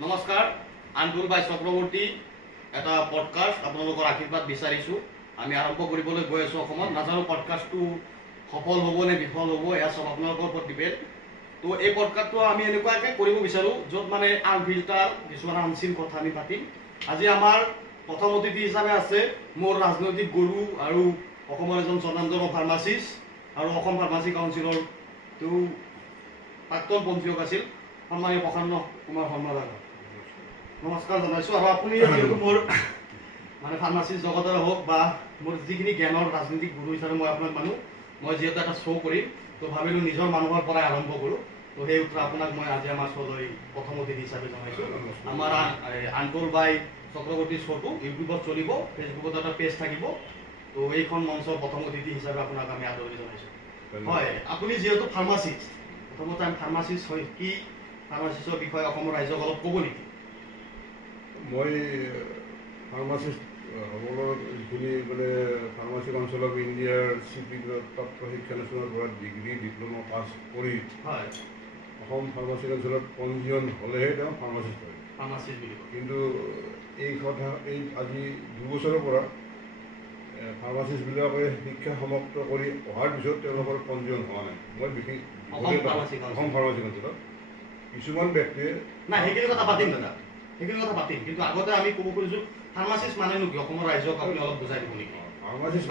নমস্কাৰ, আনটুল বাই চক্ৰৱৰ্তী এটা পডকাষ্ট আপোনালোকৰ আশীৰ্বাদ বিচাৰিছোঁ। আমি আৰম্ভ কৰিবলৈ গৈ আছোঁ অসমত। নাজানো পডকাষ্টটো সফল হ'ব নে বিফল হ'ব, এয়া চব আপোনালোকৰ ওপৰত ডিপেণ্ড। তো এই পডকাষ্টটো আমি এনেকুৱাকৈ কৰিব বিচাৰোঁ য'ত মানে আনফিল্টাৰ কিছুমান আনচিন কথা আমি পাতিম। আজি আমাৰ প্ৰথম অতিথি হিচাপে আছে মোৰ ৰাজনৈতিক গুৰু আৰু অসমৰ এজন স্বনামধন্য ফাৰ্মাচিষ্ট আৰু অসম ফাৰ্মাচী কাউন্সিলৰ তেওঁ প্ৰাক্তন পঞ্জীয়ক আছিল, সন্মানীয় প্ৰসন্ন কুমাৰ শৰ্মা। নমস্কাৰ জনাইছোঁ। আৰু আপুনি যিহেতু মোৰ মানে ফাৰ্মাচিষ্ট জগতৰে হওক বা মোৰ যিখিনি জ্ঞানৰ ৰাজনৈতিক গুৰু হিচাপে মই আপোনাক মানো, মই যিহেতু এটা শ্ব' কৰিম, তো ভাবিলোঁ নিজৰ মানুহৰ পৰাই আৰম্ভ কৰোঁ। তো সেই উত্তৰ আপোনাক মই আজি আমাৰ শ্ব'লৈ প্ৰথম অতিথি হিচাপে জনাইছোঁ। আমাৰ আনটুল বাই চক্ৰৱৰ্তী শ্ব'টো ইউটিউবত চলিব, ফেচবুকত এটা পেজ থাকিব। তো এইখন মঞ্চৰ প্ৰথম অতিথি হিচাপে আপোনাক আমি আদৰণি জনাইছোঁ। হয়, আপুনি যিহেতু ফাৰ্মাচিষ্ট, প্ৰথমতে আমি ফাৰ্মাচিষ্ট হয় কি, ফাৰ্মাচিষ্টৰ বিষয়ে অসমৰ ৰাইজক অলপ ক'ব নেকি? মই ফাৰ্মাচিষ্ট হ'বলৈ যিখিনি মানে ফাৰ্মাচী কাউন্সিল অফ ইণ্ডিয়াৰ প্ৰাপ্ত শিক্ষানুষ্ঠানৰ পৰা ডিগ্ৰী ডিপ্ল'মা পাছ কৰি অসম ফাৰ্মাচী কাউন্সিলত পঞ্জীয়ন হ'লেহে তেওঁ ফাৰ্মাচিষ্ট হয়। কিন্তু এই আজি 2 বছৰৰ পৰা ফাৰ্মাচিষ্টবিলাকে শিক্ষা সমাপ্ত কৰি অহাৰ পিছত তেওঁলোকৰ পঞ্জীয়ন হোৱা নাই। মই বিশেষ অসম ফাৰ্মাচী কাউন্সিলত কিছুমান ব্যক্তিয়ে সেইখিনি কথা পাতিম দাদা, সেইখিনি কথা পাতিম। কিন্তু আগতে আমি ক'ব খুজিছোঁ ফাৰ্মাচিষ্ট মানে কি, অসমৰ ৰাইজক আপুনি অলপ বুজাই দিব নেকি? ফাৰ্মাচিষ্ট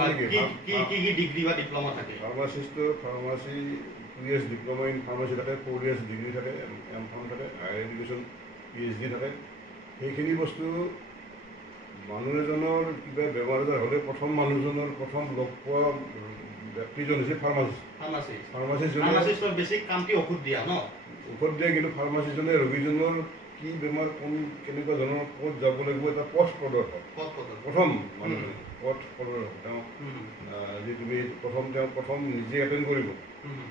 কি ডিগ্ৰী বা ডিপ্ল'মা থাকে? ফাৰ্মাচিষ্টৰ pharmacy 2 years diploma in pharmacy থাকে, 4 years ডিগ্ৰী থাকে, M.Pharm থাকে, হায়াৰ এডুকেশ্যন PhD থাকে। সেইখিনি বস্তু মানুহ এজনৰ কিবা বেমাৰ আজাৰ হ'লে প্ৰথম মানুহজনৰ প্ৰথম লগ পোৱা ব্যক্তিজন হৈছে ফাৰ্মাচিষ্ট। ফাৰ্মাচিষ্টৰ বেছিক কাম কি? ঔষধ দিয়া ন? ঔষধ দিয়ে, কিন্তু ফাৰ্মাচিষ্টজনে ৰোগীজনৰ কি বেমাৰ, কেনেকুৱা ধৰণৰ ক'ত যাব লাগিব এটা পথ প্ৰদৰ্শক। প্ৰথম মানুহজনে পথ প্ৰদৰ্শক। তেওঁ তেওঁ প্ৰথম নিজে এটেণ্ড কৰিব,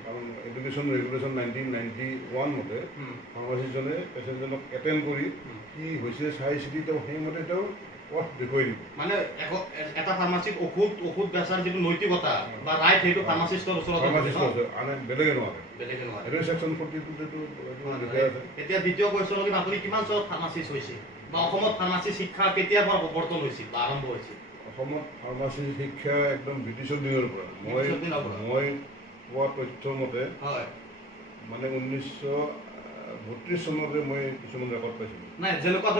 কাৰণ এডুকেশ্যন ৰেগুলেশ্যন 1991 মতে ফাৰ্মাচিষ্টজনে পেচেণ্টজনক এটেণ্ড কৰি কি হৈছে চাই চিতি তেওঁ সেইমতে তেওঁ পথ দেখুৱাই দিব। মানে এটা ফাৰ্মাচীত ঔষধ বেচাৰ যিটো নৈতিকতা বা ৰাইট, সেইটো ফাৰ্মাচিষ্টৰ ওচৰত আনে বেলেগে নোৱাৰে। এইটো ছেকশ্যন 42 এতিয়া দ্বিতীয় কুৱেশ্যন, আপুনি কিমান চনত ফাৰ্মাচিষ্ট হৈছে বা অসমত ফাৰ্মাচী শিক্ষা কেতিয়াৰ পৰা প্ৰৱৰ্তন হৈছিল বা আৰম্ভ হৈছিল? অসমত ফাৰ্মাচী শিক্ষা একদম ব্ৰিটিছৰ দিনৰ পৰা। মই পোৱা তথ্য মতে মানে 1932 চনতে মই কিছুমান ৰেকৰ্ড পাইছিলোঁ। নাই, যেনেকুৱা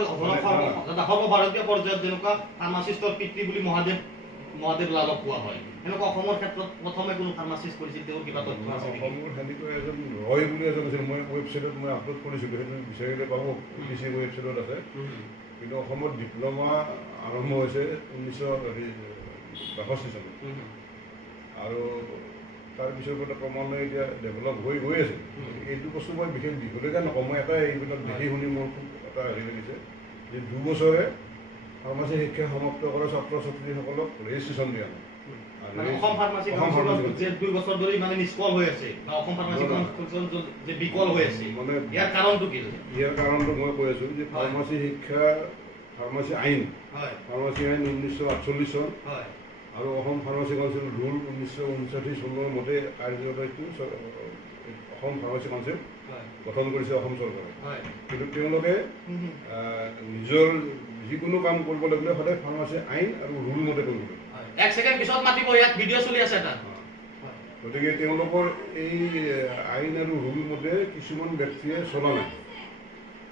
সৰ্বভাৰতীয় পৰ্যায়ত যেনেকুৱা ফাৰ্মাচিষ্টৰ পিতৃ বুলি মহাদেৱ লালক কোৱা হয়, এনেকুৱা অসমৰ ক্ষেত্ৰত প্ৰথমে কোনো ফাৰ্মাচিষ্ট কৰিছিল, তেওঁৰ কিবা তথ্য আছে? অসমৰ সেনেকুৱা এজন ৰয় বুলি এজন আছিল, মই ৱেবছাইটত মই আপলোড কৰিছিলোঁ, সেইটো বিচাৰিলে পাব, PC ৱেবছাইটত আছে। কিন্তু অসমত ডিপ্ল'মা আৰম্ভ হৈছে 1962 চনত, আৰু তাৰপিছৰ পৰা ক্ৰমান্বয়ে এতিয়া ডেভেলপ হৈ গৈ আছে। এইটো বস্তু মই বিশেষ দীঘলীয়াকৈ নকওঁ, মই এটাই এইবিলাক দেখি শুনি মোৰ খুব এটা হেৰি লাগিছে যে 2 বছৰে ফাৰ্মাচী শিক্ষা সমাপ্ত কৰা ছাত্ৰ ছাত্ৰীসকলক ৰেজিষ্ট্ৰেশ্যন দিয়া নাই। অসম ফাৰ্মাচী কাউন্সিলত যে 2 বছৰ ধৰি মানে নিষ্ফল হৈ আছে বা অসম ফাৰ্মাচী কাউন্সিল যে বিকল হৈ আছে, মানে ইয়াৰ কাৰণটো কি? ইয়াৰ কাৰণটো মই কৈ আছোঁ যে ফাৰ্মাচী আইন 1948 চন আৰু অসম ফাৰ্মাচী কাউন্সিল ৰুল 1959 চনৰ মতে কাৰ্যবাহীটো অসম ফাৰ্মাচী কাউন্সিল গঠন কৰিছে অসম চৰকাৰে। কিন্তু তেওঁলোকে নিজৰ যিকোনো কাম কৰিব লাগিলে সদায় ফাৰ্মাচী আইন আৰু ৰুল মতে কৰিব লাগে। গতিকে তেওঁলোকৰ এই আইন আৰু ৰুল মতে কিছুমান ব্যক্তিয়ে চলা নাই,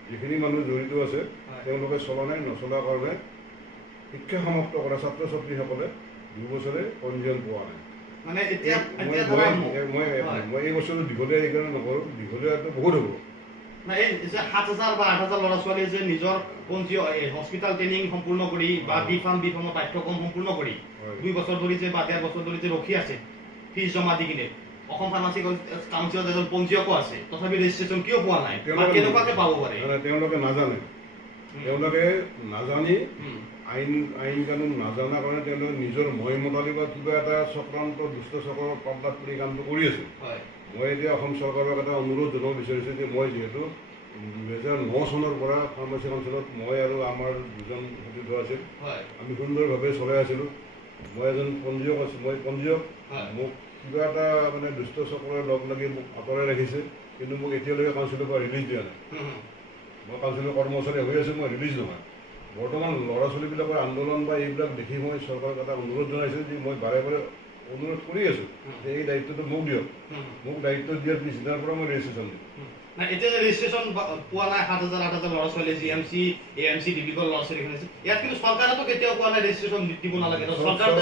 যিখিনি মানুহ জড়িত আছে তেওঁলোকে চলা নাই। নচলাৰ কাৰণে শিক্ষা সমাপ্ত কৰা ছাত্ৰ ছাত্ৰীসকলে 2 বছৰে পঞ্জীয়ন পোৱা নাই। মানে মই এই বছৰটো দীঘলীয়া এইকাৰণে নকৰোঁ, দীঘলীয়াটো বহুত হ'ব। 7,000 বা 8,000 ল'ৰা ছোৱালীয়ে যে নিজৰ হস্পিটেল ট্ৰেইনিং সম্পূৰ্ণ কৰি বা B.Pharm পাঠ্যক্ৰম সম্পূৰ্ণ কৰি 2 বছৰ ধৰি যে বা 1.5 বছৰ ধৰি যে ৰখি আছে ফিজ জমা দি কিনে, অসম ফাৰ্মাচী কাউন্সিলত এজন পঞ্জীয়কো আছে, তথাপি ৰেজিষ্ট্ৰেশ্যন কিয় পোৱা নাই? কেনেকুৱাকে পাব পাৰে? তেওঁলোকে নাজানে, তেওঁলোকে নাজানি আইন কানুন নাজানাৰ কাৰণে তেওঁলোকে নিজৰ মই মতালি বা কিবা এটা চক্ৰান্ত দুষ্ট চক্ৰৰ পাল্লাত পৰি কামটো কৰি আছে। মই এতিয়া অসম চৰকাৰক এটা অনুৰোধ জনাব বিচাৰিছোঁ যে মই যিহেতু 2009 চনৰ পৰা ফাৰ্মাচী কাউন্সিলত মই আৰু আমাৰ 2জন সতীৰ্থ আছিল, আমি সুন্দৰভাৱে চলাই আছিলোঁ। মই এজন পঞ্জীয়ক আছোঁ, মোক কিবা এটা মানে দুষ্ট চক্ৰৰে লগ লাগি মোক আঁতৰাই ৰাখিছে, কিন্তু মোক এতিয়ালৈকে কাউন্সিলৰ পৰা ৰিলিজ দিয়া নাই। মই কাউন্সিলৰ কৰ্মচাৰী হৈ আছোঁ, মই ৰিলিজ নহয়। বৰ্তমান ল'ৰা ছোৱালীবিলাকৰ আন্দোলন বা এইবিলাক দেখি মই চৰকাৰক এটা অনুৰোধ জনাইছোঁ যে মই বাৰে বাৰে অনুৰোধ কৰি আছোঁ যে এই দায়িত্বটো মোক দিয়ক। মোক দায়িত্ব দিয়াৰ পিছদিনাৰ পৰা মই ৰেজিষ্ট্ৰেশ্যন দিম। এতিয়া যে ৰেজিষ্ট্ৰেশ্যন পোৱা নাই 7,000 8,000 ল'ৰা ছোৱালী GMC AMC ডিব্ৰুগড় ল'ৰা ছোৱালী আছে, ইয়াত কিন্তু চৰকাৰেতো কেতিয়াও কোৱা নাই ৰেজিষ্ট্ৰেশ্যন দিব নালাগে। চৰকাৰে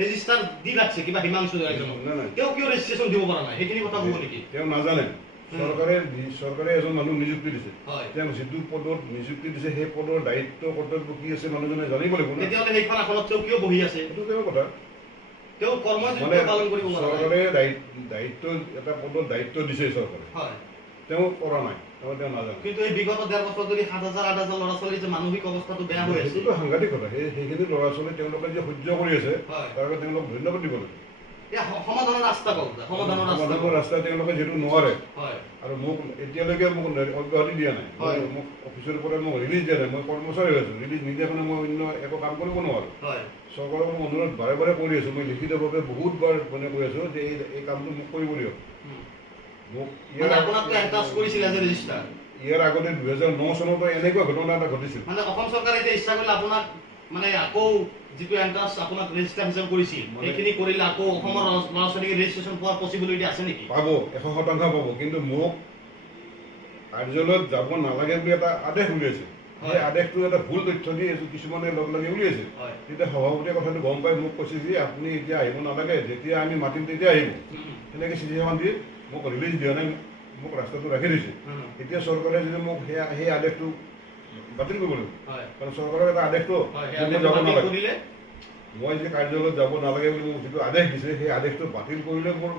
ৰেজিষ্টাৰ দি ৰাখছে কিবা হিমাংশু তেওঁ কিয় ৰেজিষ্ট্ৰেশ্যন দিব পৰা নাই সেইখিনি কথা ক'ব নেকি? তেওঁ নাজানে। চৰকাৰে এজন মানুহ নিযুক্তি দিছে, তেওঁ যিটো পদত নিযুক্তি দিছে সেই পদৰ দায়িত্ব কৰ্তব্য কি আছে মানুহজনে জানিব লাগিব। তেতিয়াহ'লে সেইখন আসনত তেওঁ কিয় বহি আছে? সেইটো তেওঁৰ কথা। তেওঁ কৰ্মযোগ্য পালন কৰিব লাগে। চৰকাৰে দায়িত্ব এটা পদৰ দায়িত্ব দিছে চৰকাৰে, তেওঁ কৰা নাই, তেওঁ নাজানে। কিন্তু এই বিগত 1.5 বছৰ ধৰি 7,000 8,000 ল'ৰা ছোৱালী যে মানসিক অৱস্থাটো বেয়া হৈ আছে, সেইটোতো সাংঘাতিক কথা। সেইখিনি ল'ৰা ছোৱালী তেওঁলোকে যে সহ্য কৰি আছে তাৰ বাবে তেওঁলোক ধন্যবাদ দিব লাগে। সমাধানৰ ৰাস্তা কওক, সমাধানৰ ৰাস্তা তেওঁলোকে যিটো নোৱাৰে। আৰু মোক এতিয়ালৈকে মোক অব্যাহতি দিয়া নাই, মোক অফিচৰ পৰা মোক ৰিলিজ দিয়া নাই। মই কৰ্মচাৰী হৈ আছোঁ, ৰিলিজ নিদিয়া কাৰণে মই অন্য একো কাম কৰিব নোৱাৰোঁ। চৰকাৰক মই অনুৰোধ বাৰে বাৰে কৰি আছোঁ, মই লিখিতভাৱে বহুতবাৰ মানে কৈ আছোঁ যে এই কামটো মোক কৰিব দিয়ক। মোক ইয়াৰ আগতে 2009 চনতো এনেকুৱা ঘটনা এটা ঘটিছিল। মানে অসম চৰকাৰে এতিয়া ইচ্ছা কৰিলে আপোনাক মানে আকৌ যিটো এণ্ট্ৰান্স আপোনাক ৰেজিষ্টাৰ হিচাপে কৰিছিল সেইখিনি কৰিলে আকৌ অসমৰ ল'ৰা ছোৱালীক ৰেজিষ্ট্ৰেশ্যন পোৱাৰ পচিবিলিটি আছে নেকি? পাব, 100% পাব। কিন্তু মোক কাৰ্যালয়ত যাব নালাগে বুলি এটা আদেশ উলিয়াইছে। সেই আদেশটো এটা ভুল তথ্য দি কিছুমানে লগ লাগি উলিয়াইছে। তেতিয়া সভাপতিয়ে কথাটো গম পাই মোক কৈছে যে আপুনি এতিয়া আহিব নালাগে, যেতিয়া আমি মাতিম তেতিয়া আহিব। সেনেকৈ চিঠি এখন দি মোক ৰিলিজ দিয়া নাই, মোক ৰাস্তাটো ৰাখি দিছে। এতিয়া চৰকাৰে যদি মোক সেই আদেশটো বাতিল কৰিব লাগিব, কাৰণ চৰকাৰৰ এটা আদেশটো যাব নালাগে। মই যে কাৰ্যালয়ত যাব নালাগে বুলি মোক যিটো আদেশ দিছে সেই আদেশটো বাতিল কৰিলে মোৰ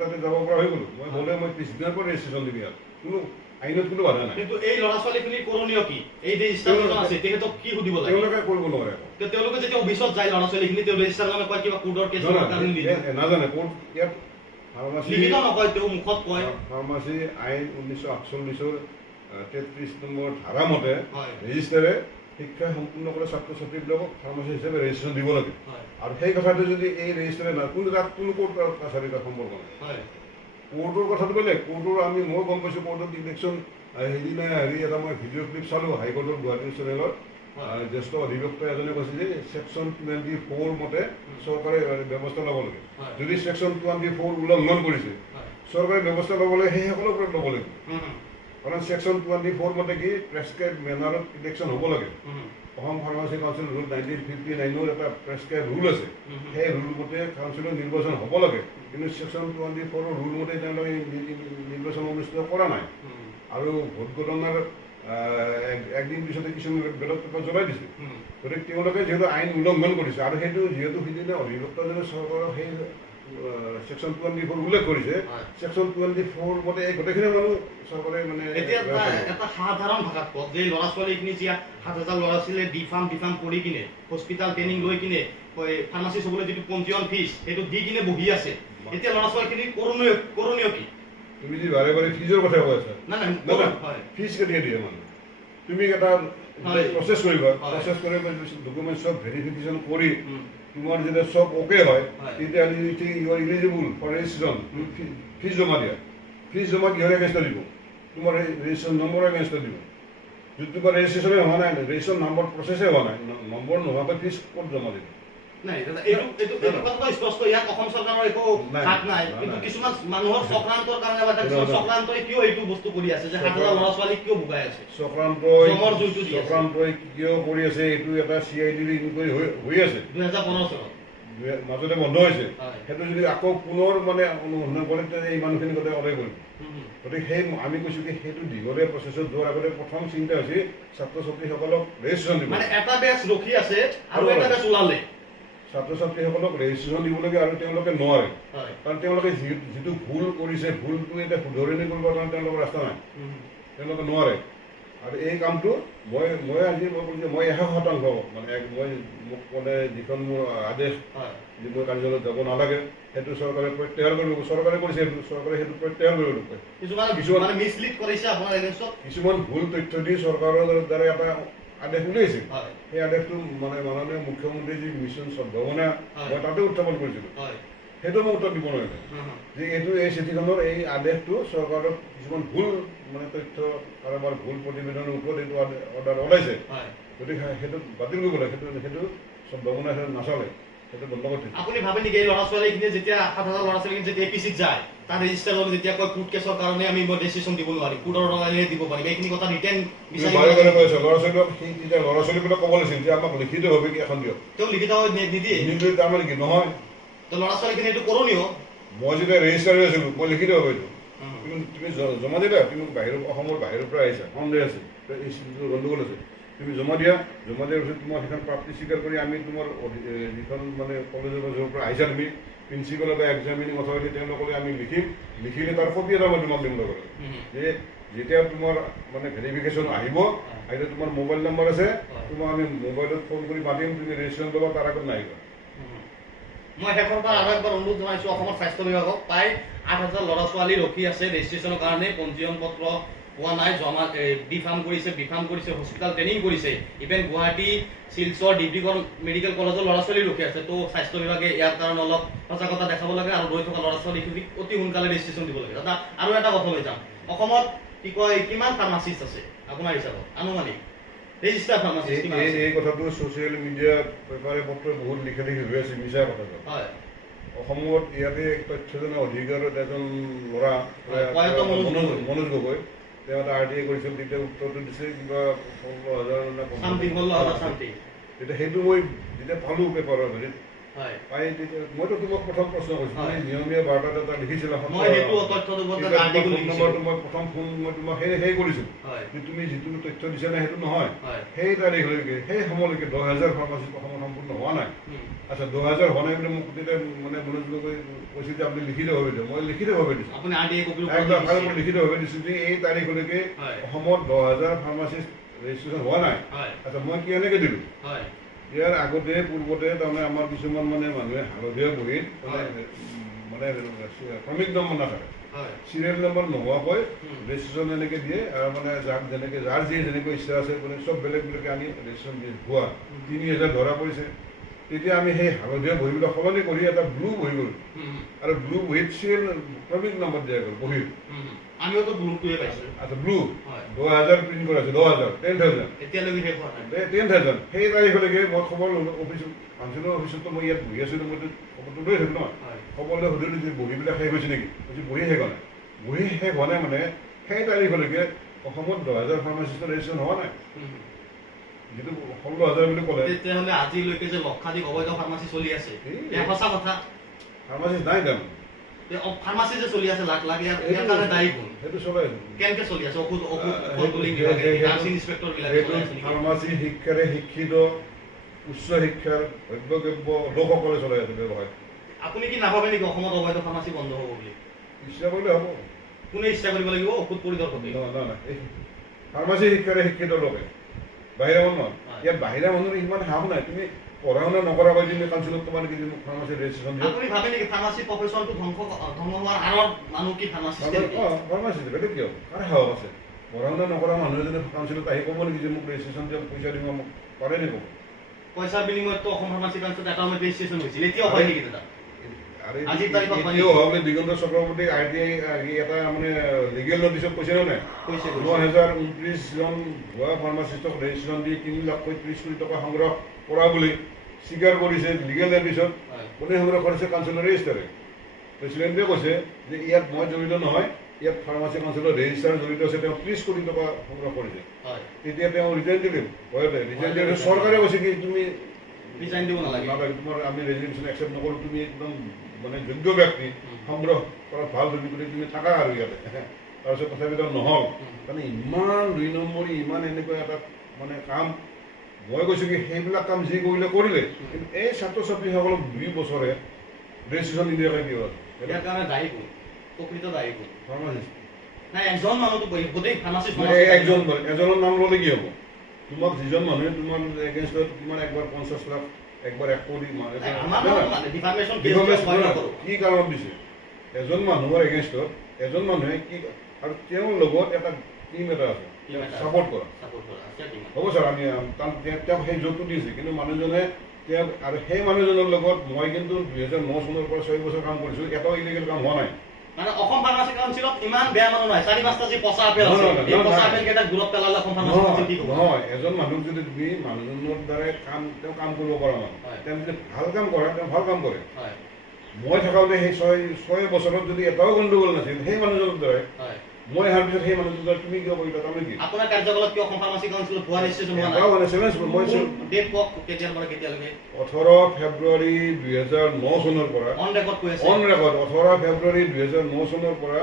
তাতে যাব পৰা হৈ গ'লো। মই হ'লে মই পিছদিনাৰ পৰা ৰেজিষ্ট্ৰেশ্যন দিম। ইয়াত কোনো আইনত কোনো বাধা নাই। কিন্তু এই ল'ৰা ছোৱালীখিনিৰ কৰণীয় কি? এই ৰেজিষ্টাৰ আছে তেখেতক কি সুধিব লাগে? তেওঁলোকে কৰিব নোৱাৰে। তেওঁলোকে যেতিয়া অফিচত যায় ল'ৰা ছোৱালীখিনি তেওঁ ৰেজিষ্টাৰ নামে কয় কিবা কোডৰ কেছ নাজানে। কোড ইয়াত ফাৰ্মাচী নকয়, তেওঁ মুখত কয়। ফাৰ্মাচী আইন 1948 33 নম্বৰ ধাৰা মতে ৰেজিষ্টাৰে শিক্ষা সম্পূৰ্ণ কৰে ছাত্ৰ ছাত্ৰীবিলাকক ফাৰ্মাচী হিচাপে ৰেজিষ্ট্ৰেশ্যন দিব লাগে। আৰু সেই কথাটো যদি এই ৰেজিষ্টাৰে কোনো তাত কোনো কোৰ্ট কাছাৰী তাত সম্পৰ্ক নাই। কোৰ্টৰ কথাটো বেলেগ। কোৰ্টৰ মই গম পাইছোঁ কোৰ্টত ইলেকশ্যন সেইদিনা এটা মই ভিডিঅ' ক্লিপ চালোঁ হাইকোৰ্টৰ গুৱাহাটী চেনেলৰ। জ্যেষ্ঠ অধিবক্তা এজনে কৈছে যে ছেকশ্যন 24 মতে চৰকাৰে ব্যৱস্থা ল'ব লাগে। যদি ছেকশ্যন 24 উলংঘন কৰিছে চৰকাৰে ব্যৱস্থা ল'ব লাগে, সেইসকলৰ ওপৰত ল'ব লাগিব। কাৰণ ছেকশ্যন 24 মতে কি প্ৰেছক্ৰাইব মেনাৰত ইলেকশ্যন হ'ব লাগে। অসম ফাৰ্মাচী কাউন্সিল ৰুল 1959 এটা প্ৰেছক্ৰাইব ৰুল আছে, সেই ৰুল মতে কাউন্সিলৰ নিৰ্বাচন হ'ব লাগে। কিন্তু ছেকশ্যন 24 ৰুল মতে তেওঁলোকে নিৰ্বাচন অনুষ্ঠিত কৰা নাই। আৰু ভোট গণনাৰ একদিন পিছতে কিছুমান বেলেগ পেপাৰ জ্বলাই দিছে। গতিকে তেওঁলোকে যিহেতু আইন উলংঘন কৰিছে আৰু সেইটো যিহেতু সিদিনা অধিবক্তাজনে চৰকাৰৰ সেই ছেকশ্যন 24 উল্লেখ কৰিছে, ছেকশ্যন 24 মতে এই গোটেইখিনি মানুহ চৰকাৰে মানে এটা সাধাৰণ ভাষাত কওক যে ল'ৰা ছোৱালীখিনি যে 7,000 ল'ৰা ছোৱালীয়ে ডিফাৰ্ম কৰি কিনে হস্পিটেল ট্ৰেইনিং লৈ কিনে ফাৰ্মাচিষ্ট হ'বলৈ যিটো পঞ্জীয়ন ফিজ সেইটো দি কিনে বহি আছে, এতিয়া ল'ৰা ছোৱালীখিনি কৰণীয় কি? তুমি যি বাৰে বাৰে ফিজৰ কথা কৈ আছা, ফিজ কেতিয়া দিয়ে মানুহ? তুমি এটা প্ৰচেছ কৰিবা, প্ৰচেছ কৰি ডকুমেণ্ট চব ভেৰিফিকেশ্যন কৰি তোমাৰ যেতিয়া চব অ'কে হয় তেতিয়াহ'লে you are eligible for registration. Fees জমা দিয়া। ফিজ জমা কিহৰ এগেইনষ্টত দিব? তোমাৰ ৰেজিষ্ট্ৰেশ্যন নম্বৰৰ এগেইনষ্টত দিব। যদি তোমাৰ ৰেজিষ্ট্ৰেশ্যনে হোৱা নাই, ৰেজিষ্ট্ৰেশ্যন নম্বৰ প্ৰচেছে হোৱা নাই, নম্বৰ নোহোৱাকৈ ফিজ ক'ত জমা দিব? স্পষ্ট ইয়াত অসম চৰকাৰৰ একো হাত নাই, কিন্তু কিছুমান মানুহৰ চক্ৰান্তৰ কাৰণে বা চক্ৰান্তই কিয় এইটো বস্তু কৰি আছে যে 7,000 ল'ৰা ছোৱালীক কিয় ভুগাই আছে? চক্ৰান্তই কিয় কৰি আছে এইটো এটা CID ইনকুৱাৰী হৈ আছে 2015 চনত মাজতে বন্ধ হৈছে। সেইটো যদি আকৌ পুনৰ মানে অনুসন্ধান কৰে তেতিয়া এই মানুহখিনি গোটেই ওলাই কৰিব। গতিকে সেই আমি কৈছোঁ কি সেইটো দীঘলীয়া প্ৰচেছত যোৱাৰ আগতে প্ৰথম চিন্তা হৈছে ছাত্ৰ ছাত্ৰীসকলক ৰেজিষ্ট্ৰেশ্যন দিব। মানে এটা বেচ ৰখি আছে আৰু এটা বেচ ওলালে ছাত্ৰ ছাত্ৰীসকলক ৰেজিষ্ট্ৰেশ্যন দিব লাগে আৰু তেওঁলোকে নোৱাৰে, কাৰণ তেওঁলোকে যিটো ভুল কৰিছে ভুলটো এতিয়া শুধৰণি কৰিবৰ কাৰণে তেওঁলোকৰ ৰাস্তা নাই, তেওঁলোকে নোৱাৰে। আৰু এই কামটো মই আজি কৈছোঁ মই 100% মানে মই মোক মানে যিখন মোৰ আদেশ যে মই কাৰ্যালয়ত যাব নালাগে সেইটো চৰকাৰে প্ৰত্যাহাৰ কৰিব। চৰকাৰে কৰিছে সেইটো, চৰকাৰে সেইটো প্ৰত্যাহাৰ কৰিব। কিছুমান ভুল তথ্য দি চৰকাৰৰ দ্বাৰা এটা আদেশ উলিয়াইছে, সেই আদেশটো মানে মাননীয় মুখ্যমন্ত্ৰী যি মিছন সদ্ভাৱনা মই তাতে উত্থাপন কৰিছিলোঁ। সেইটো মোক উত্তৰ দিব নোৱাৰিলে যে এইটো এই চিঠিখনৰ এই আদেশটো চৰকাৰৰ কিছুমান ভুল মানে তথ্য কাৰোবাৰ ভুল প্ৰতিবেদনৰ ওপৰত এইটো অৰ্ডাৰ ওলাইছে, গতিকে সেইটো বাতিল কৰিব লাগে, সেইটো সম্ভাৱনা নাচলে, সেইটো বন্ধ কৰি দিছে। আপুনি ভাবে নেকি এই ল'ৰা ছোৱালীখিনি যেতিয়া 7,000 ল'ৰা ছোৱালীখিনি যেতিয়া APCত যায় তাত ৰেজিষ্টাৰ হ'লে যেতিয়া কয় কোৰ্ট কেছৰ কাৰণে আমি ৰেজিষ্ট্ৰেশ্যন দিব নোৱাৰিম, কোৰ্টৰ কাৰণে দিব পাৰিম, এইখিনি কথা ৰিটেন বিচাৰিব বাৰে বাৰে কৈছে ল'ৰা ছোৱালীক তেতিয়া ল'ৰা ছোৱালীবিলাক ক'ব লাগিছিল যে আমাক লিখিতভাৱে কি এখন দিয়ক, তেওঁ লিখিত নিদিয়ে নিদিলে তাৰমানে কি নহয়, তো ল'ৰা ছোৱালীখিনি এইটো কৰণীয়। মই যেতিয়া ৰেজিষ্টাৰ হৈ আছিলোঁ মই লিখিতভাৱে এইটো তুমি জমা দিলা, তুমি অসমৰ বাহিৰৰ পৰা আহিছা, সন্দেহ আছে, এই চিঠিটো গণ্ডগোল আছে, তুমি জমা দিয়াৰ পিছত তোমাৰ সেইখন প্ৰাপ্তি স্বীকাৰ কৰি আমি তোমাৰ যিখন মানে কলেজৰ পৰা আহিছা তুমি প্ৰিন্সিপালৰ বা এক্সামিনিং অথৰিটি তেওঁলোকলৈ আমি লিখিলে তাৰ কপি এটা মই তোমাক দিব লাগে যে যেতিয়া তোমাৰ মানে ভেৰিফিকেশ্যন আহিব, আহিলে তোমাৰ মোবাইল নম্বৰ আছে, তোমাক আমি মোবাইলত ফোন কৰি মাতিম, তুমি ৰেজিষ্ট্ৰেশ্যন ল'বা, তাৰ আগত নাহিবা। মই শেষৰ পৰা আৰু একবাৰ অনুৰোধ জনাইছোঁ অসমৰ স্বাস্থ্য বিভাগক, প্ৰায় 8,000 ল'ৰা ছোৱালী ৰখি আছে ৰেজিষ্ট্ৰেশ্যনৰ কাৰণে, পঞ্জীয়ন পত্ৰ পোৱা নাই, জমা বি ফাৰ্ম কৰিছে, হস্পিটেল ট্ৰেইনিং কৰিছে, ইভেন গুৱাহাটী, শিলচৰ, ডিব্ৰুগড় মেডিকেল কলেজৰ ল'ৰা ছোৱালী ৰখি আছে। তো স্বাস্থ্য বিভাগে ইয়াৰ কাৰণে অলপ সজাগতা দেখাব লাগে আৰু ৰৈ থকা ল'ৰা ছোৱালীখিনিক অতি সোনকালে ৰেজিষ্ট্ৰেশ্যন দিব লাগে। দাদা আৰু এটা কথা লৈ যাম, অসমত কি কয় কিমান ফাৰ্মাচিষ্ট আছে আপোনাৰ হিচাপত আনুমানিক ৰেজিষ্টাৰ ফাৰ্মাচিষ্ট? এই কথাটো ছ'চিয়েল মিডিয়া পেপাৰে পত্ৰে বহুত লিখি হৈ আছে, মিছা কথাটো। হয়, অসমত ইয়াতে তথ্য জনা অধিকাৰত এজন ল'ৰা মনোজ গগৈ, তেওঁ এটা RTI কৰিছিল, তেতিয়া উত্তৰটো দিছে কিবা 16,000 তেতিয়া সেইটো মই যেতিয়া পালোঁ পেপাৰৰ হেৰিত পাই, তেতিয়া মইতো তোমাক প্ৰথম প্ৰশ্ন কৰিছোঁ, তুমি নিয়মীয়া বাৰ্তাত এটা লিখিছিলা, নম্বৰটো মই প্ৰথম ফোন মই তোমাক সেই কৰিছোঁ যে তুমি যিটো তথ্য দিছা নাই সেইটো নহয়, সেই তাৰিখলৈকে সেই সময়লৈকে 10,000 ফাৰ্মাচিষ্ট অসমত সম্পূৰ্ণ হোৱা নাই। আচ্ছা 10,000 হোৱা নাই বুলি মোক তেতিয়া মানে মনোজ গগৈ কৈছিল যে আপুনি লিখিতভাৱে দিয়ক, মই লিখিতভাৱে দিছোঁ, লিখিতভাৱে দিছোঁ যে এই তাৰিখলৈকে অসমত 10,000 ফাৰ্মাচিষ্ট ৰেজিষ্ট্ৰেশ্যন হোৱা নাই। আচ্ছা মই কেনেকৈ দিলোঁ, ইয়াৰ আগতে পূৰ্বতে তাৰমানে আমাৰ কিছুমান মানে মানুহে হালধীয়া বহীত মানে ক্ৰমিক নম্বৰ নাথাকে, চিৰিয়েল নম্বৰ নোহোৱাকৈ ৰেজিষ্ট্ৰেশ্যন এনেকৈ দিয়ে, আৰু মানে যাক যেনেকৈ যাৰ যেনেকৈ ইচ্ছা আছে মানে চব বেলেগ বেলেগ আনি ৰেজিষ্ট্ৰেশ্যন দিয়ে, ভুৱা 3,000 ধৰা পৰিছে। তেতিয়া আমি সেই হালধীয়া বহীবিলাক সলনি কৰি এটা ব্লু বহী কৰিলোঁ, আৰু ব্লু বহীত চিৰিয়েল ক্ৰমিক নম্বৰ দিয়া গ'ল বহীৰ। আমিওতো ব্লুটোৱে পাইছোঁ। আচ্ছা ব্লু 10,000 প্ৰিণ্ট কৰা আছে, 10,000 এতিয়ালৈকে শেষ হোৱা নাই, 10,000 সেই তাৰিখলৈকে মই খবৰ ল'লোঁ অফিচত, কাউন্সিলৰ অফিচতো মই ইয়াত বহি আছিলোঁ, মইতো খবৰটো লৈ থাকোঁ নহয়, খবৰ লৈ সুধিলোঁ যে বহীবিলাক শেষ হৈছে নেকি, কৈছোঁ বহী শেষ হোৱা নাই, বহী শেষ হোৱা নাই মানে সেই তাৰিখলৈকে অসমত 10,000 ফাৰ্মাচিষ্টৰ ৰেজিষ্ট্ৰেশ্যন হোৱা নাই, যিটো 16,000 বুলি ক'লে। তেতিয়াহ'লে আজিলৈকে যে লক্ষাধিক অবৈধ ফাৰ্মাচী চলি আছে, সঁচা কথা, ফাৰ্মাচিষ্ট নাই তাৰমানে ফাৰ্মাচী যে চলি আছে লাখ লাখ, ইয়াৰ কাৰণে দায়ী কোন? সেইটো চলাই আছে কেনেকৈ চলি আছে? ফাৰ্মাচী শিক্ষাৰে শিক্ষিত উচ্চ শিক্ষাৰ ভব্যগব্য লোকসকলে চলাই আছে ব্যৱসায়। আপুনি কি নাভাবে নেকি অসমত অবৈধ ফাৰ্মাচী বন্ধ হ'ব বুলি? ইচ্ছা কৰিলে হ'ব, কোনে ইচ্ছা কৰিব লাগিব? ঔষধ পৰিদৰ্শকে। ফাৰ্মাচী শিক্ষাৰে শিক্ষিত লোকে, বাহিৰা মানুহ ইয়াত বাহিৰা মানুহৰ ইমান সাহস নাই, তুমি পঢ়া শুনা নকৰাকৈ তুমি কাউন্সিলত তোমাৰ কি ফাৰ্মাচী ৰেজিষ্ট্ৰেশ্যন দিয়ে। আপুনি ভাবে নেকি ফাৰ্মাচী প্ৰফেশ্যনটো ধ্বংস হোৱাৰ আঁৰত মানুহ কি ফাৰ্মাচিষ্ট? ফাৰ্মাচিষ্ট বেলেগ কিয়, কাৰ সাহস আছে? পঢ়া শুনা নকৰা মানুহ এজনে কাউন্সিলত আহি ক'ব নেকি যে মোক ৰেজিষ্ট্ৰেশ্যন দিয়ক, পইচা দিব, মোক পাৰে নে ক'ব? পইচাৰ বিনিময়ততো অসম ফাৰ্মাচী কাউন্সিলত এটা সময়ত ৰেজিষ্ট্ৰেশ্যন হৈছিল, এতিয়াও হয় নেকি দাদা? দিগন্ত চক্ৰৱৰ্তী RTI এটা মানে লিগেল নটিচত কৈছে নে নাই, 9,029 জন ভুৱা ফাৰ্মাচিষ্টক ৰেজিষ্ট্ৰেশ্যন দি 3,30,30 কোটি টকা সংগ্ৰহ কৰা বুলি স্বীকাৰ কৰিছে লিগেল নটিচত। কোনে সংগ্ৰহ কৰিছে? কাউন্সিলৰ ৰেজিষ্টাৰে। প্ৰেচিডেণ্টে কৈছে যে ইয়াত মই জড়িত নহয়, ইয়াত ফাৰ্মাচী কাউন্সিলৰ ৰেজিষ্টাৰ জড়িত আছে, তেওঁ 30 কোটি টকা সংগ্ৰহ কৰিছে। তেতিয়া তেওঁ ৰিজাইন দিলে, ৰিজাইন দিলে চৰকাৰে কৈছে কি তুমি ৰিজাইন দিব নালাগে, তোমাৰ আমি ৰেজিগনেশ্যন একচেপ্ট নকৰোঁ, তুমি একদম মানে যোগ্য ব্যক্তি, সংগ্ৰহ কৰাত ভাল ধৰি কৰি তুমি থাকা আৰু ইয়াতে। তাৰপিছত তথাপিতো নহ'ল, মানে ইমান 2 নম্বৰী, ইমান এনেকুৱা এটা মানে কাম। মই কৈছোঁ কি সেইবিলাক কাম যি কৰিলে, কিন্তু এই ছাত্ৰ ছাত্ৰীসকলক 2 বছৰে ৰেজিষ্ট্ৰেশ্যন নিদিয়াকৈ কি হ'ল? ইয়াৰ কাৰণে দায়ী কোন? প্ৰকৃত দায়ী কোন? ফাৰ্মাচিষ্ট নাই, একজন মানুহতো গোটেই ফাৰ্মাচিষ্ট এজনৰ নাম ল'লে কি হ'ব? তোমাক যিজন মানুহে তোমাৰ এগেইনষ্টত তোমাৰ একবাৰ 50 লাখ, একবাৰ 1 কোটি কি কাৰণত দিছে? এজন মানুহৰ এগেইনষ্টত এজন মানুহে কি, আৰু তেওঁৰ লগত এটা টিম এটা আছে ছাপোৰ্ট কৰা। হ'ব ছাৰ, আমি তেওঁক সেই জবটো দিছে, কিন্তু মানুহজনে আৰু সেই মানুহজনৰ লগত মই কিন্তু 2009 চনৰ পৰা 6 বছৰ কাম কৰিছোঁ, এটাও ইলিগেল কাম হোৱা নাই। মানে অসম ফাৰ্মাচী কাউন্সিলত ইমান বেয়া মানুহ নহয়, 4-5টা যি পচা আপেল আছে, এই পচা আপেল কেইটা দূৰত পেলালে অসম ফাৰ্মাচী কাউন্সিল কি ক'ব? নহয়, এজন মানুহক যদি তুমি মানুহজনৰ দ্বাৰা তেওঁ কাম কৰিব পৰা মানুহ, তেওঁ যদি ভাল কাম কৰে, তেওঁ ভাল কাম কৰে। মই থাকোঁতে সেই 6 বছৰত যদি এটাও গণ্ডগোল নাছিল সেই মানুহজনৰ দ্বাৰাই, মই অহাৰ পিছত সেই মানুহজনৰ দ্বাৰা তুমি কিয় কৰিলা, তাৰমানে কি? আপোনাৰ কাৰ্যকালত কি অসম ফাৰ্মাচী কাউন্সিলত ভুৱা ৰেজিষ্ট্ৰেশ্যন হোৱা নাই? এটাও হোৱা নাই। মই ডেট কওক কেতিয়াৰ পৰা কেতিয়ালৈকে? 18 ফেব্ৰুৱাৰী 2009 চনৰ পৰা অন ৰেকৰ্ড কৈ আছে। অন ৰেকৰ্ড 18 ফেব্ৰুৱাৰী 2009 চনৰ পৰা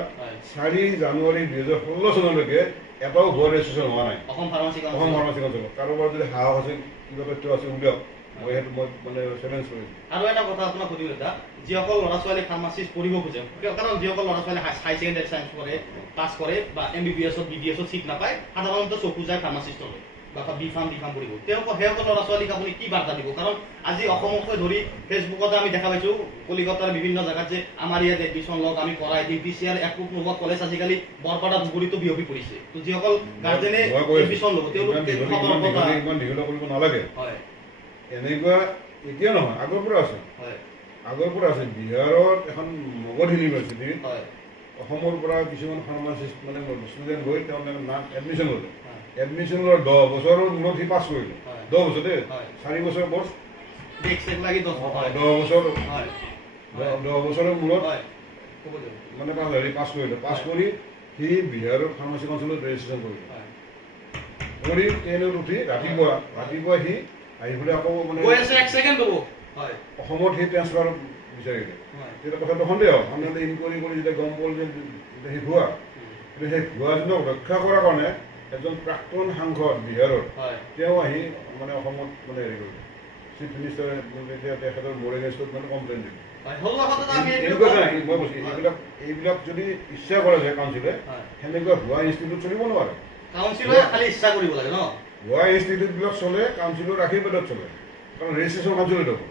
4 জানুৱাৰী 2016 চনলৈকে এটাও ভুৱা ৰেজিষ্ট্ৰেশ্যন হোৱা নাই Assam pharmacy Assam council. Pharmacy কাউন্সিলত। কাৰোবাৰ যদি সাহস আছে, কিবা তথ্য আছে উলিয়াওক, মই সেইটো মানে চেলেঞ্জ কৰিম। আৰু এটা কথা আপোনাক সুধিম, এটা যিসকল ল'ৰা-ছোৱালী ফাৰ্মাচিষ্ট পঢ়িব খোজে, কাৰণ যিসকল ল'ৰা-ছোৱালী হাই ছেকেণ্ডেৰী চায়েন্স কৰে, পাছ কৰে বা MBBS-ত BDS-ত চিট নাপায়, সাধাৰণতে চকু যায় ফাৰ্মাচিষ্টলৈ বা B.Pharm পঢ়িব। সেইসকল ল'ৰা-ছোৱালীক আপুনি কি বাৰ্তা দিব? কাৰণ আজি অসমকে ধৰি ফেচবুকতে আমি দেখা পাইছোঁ, কলিকতাৰ বিভিন্ন জেগাত যে আমাৰ ইয়াত এডমিশ্যন লওক, আমি পঢ়াই দিম, PCR এপ্ৰুভ নোহোৱা কলেজ আজিকালি বৰপেটা ধুবুৰীতো বিয়পি পৰিছে। তো যিসকল গাৰ্জেনে এডমিশ্যন ল'ব, তেওঁলোকে ইমান দীঘলীয়া কৰিব নালাগে। এনেকুৱা এতিয়া নহয়, আগৰ পৰা আছে। বিহাৰত এখন মগধ ইউনিভাৰ্চিটিত অসমৰ পৰা কিছুমান ফাৰ্মাচিষ্ট মানে ষ্টুডেণ্ট গৈ তেওঁলোকে নাম এডমিশ্যন ল'লে। এডমিশ্যন লোৱাৰ 10 বছৰৰ মূৰত সি পাছ কৰিলে। 10 বছৰ দেই, 4 বছৰ কৰ্চ, 10 বছৰৰ মূৰত মানে পাছ কৰিলে। পাছ কৰি সি বিহাৰৰ ফাৰ্মাচী কাউন্সিলত ৰেজিষ্ট্ৰেশ্যন কৰিলে। কৰি ট্ৰেইনত উঠি ৰাতিপুৱা সি আহি পেলাই আকৌ মানে অসমত সি ট্ৰেন্সফাৰ বিচাৰিলে। তেতিয়া কথাটো সন্দেহ হ'ল। আমি ইনকুৱাৰী কৰি যেতিয়া গম পালোঁ যে সি ভুৱা, কিন্তু সেই ভুৱাজনক ৰক্ষা কৰাৰ কাৰণে এজন প্ৰাক্তন সাংসদ বিহাৰৰ তেওঁ আহি মানে অসমত মানে হেৰি কৰিলে, চিফ মিনিষ্টাৰে তেতিয়া তেখেতৰ মোৰ এগেইনষ্টত মানে কমপ্লেইন দিলে। এনেকুৱা নাই, মই কৈছোঁ এইবিলাক যদি ইচ্ছা কৰা যায় কাউন্সিলে, সেনেকুৱা ভুৱা ইনষ্টিটিউট চলিব নোৱাৰে। ভুৱা ইনষ্টিটিউটবিলাক চলে কাউন্সিলৰ আশীৰ্বাদত চলে, কাৰণ ৰেজিষ্ট্ৰেশ্যন কাউন্সিলত হ'ব।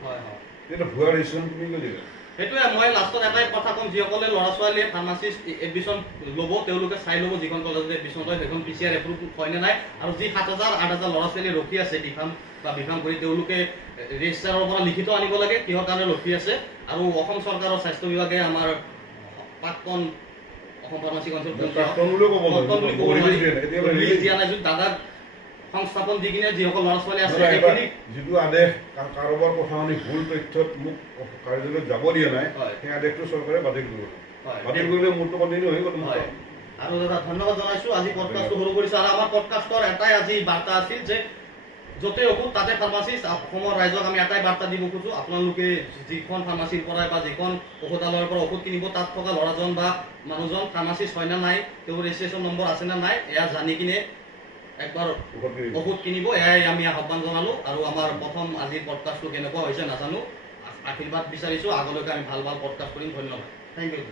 তেতিয়া ভুৱা ৰেজিষ্ট্ৰেশ্যন তুমি কৈ দিলা। সেইটোৱে মই লাষ্টত এটাই কথা ক'ম, যিসকলে ল'ৰা-ছোৱালীয়ে ফাৰ্মাচিষ্ট এডমিশ্যন ল'ব, তেওঁলোকে চাই ল'ব যিখন কলেজত এডমিশ্যন লয় সেইখন PCR এপ্ৰুভ হয়নে নাই। আৰু যি 7,000-8,000 ল'ৰা-ছোৱালী ৰখি আছে B.Pharm কৰি, তেওঁলোকে ৰেজিষ্ট্ৰাৰৰ পৰা লিখিত আনিব লাগে কিহৰ কাৰণে ৰখি আছে। আৰু অসম চৰকাৰৰ স্বাস্থ্য বিভাগে আমাৰ প্ৰাক্তন অসম ফাৰ্মাচী কাউন্সিল দিয়া নাই, যদি দাদাক সংস্থাপন দি কিনে যিসকল ল'ৰা-ছোৱালী আছে যিটো আদেশ কাৰোবাৰ কথা শুনি ভুল তথ্যত মোক কাৰ্যালয়ত যাব দিয়া নাই, সেই আদেশটো চৰকাৰে বাতিল কৰিব। বাতিল কৰিলে মোৰটো কণ্টিনিউ হৈ গ'ল। আৰু দাদা ধন্যবাদ জনাইছোঁ, আজি পডকাষ্টটো সৰু কৰিছোঁ। আৰু আমাৰ পডকাষ্টৰ এটাই আজি বাৰ্তা আছিল যে য'তে ঔষধ তাতে ফাৰ্মাচিষ্ট। অসমৰ ৰাইজক আমি এটাই বাৰ্তা দিব খোজোঁ, আপোনালোকে যিখন ফাৰ্মাচীৰ পৰাই বা যিখন ঔষধালয়ৰ পৰা ঔষধ কিনিব, তাত থকা ল'ৰাজন বা মানুহজন ফাৰ্মাচিষ্ট হয় নে নাই, তেওঁৰ ৰেজিষ্ট্ৰেশ্যন নম্বৰ আছে নে নাই, এয়া জানি কিনে একবাৰ ঔষধ কিনিব, এয়াই আমি আহ্বান জনালোঁ। আৰু আমাৰ প্ৰথম আজিৰ পডকাষ্টটো কেনেকুৱা হৈছে নাজানো, আশীৰ্বাদ বিচাৰিছোঁ, আগলৈকে আমি ভাল পডকাষ্ট কৰিম। ধন্যবাদ, থেংক ইউ।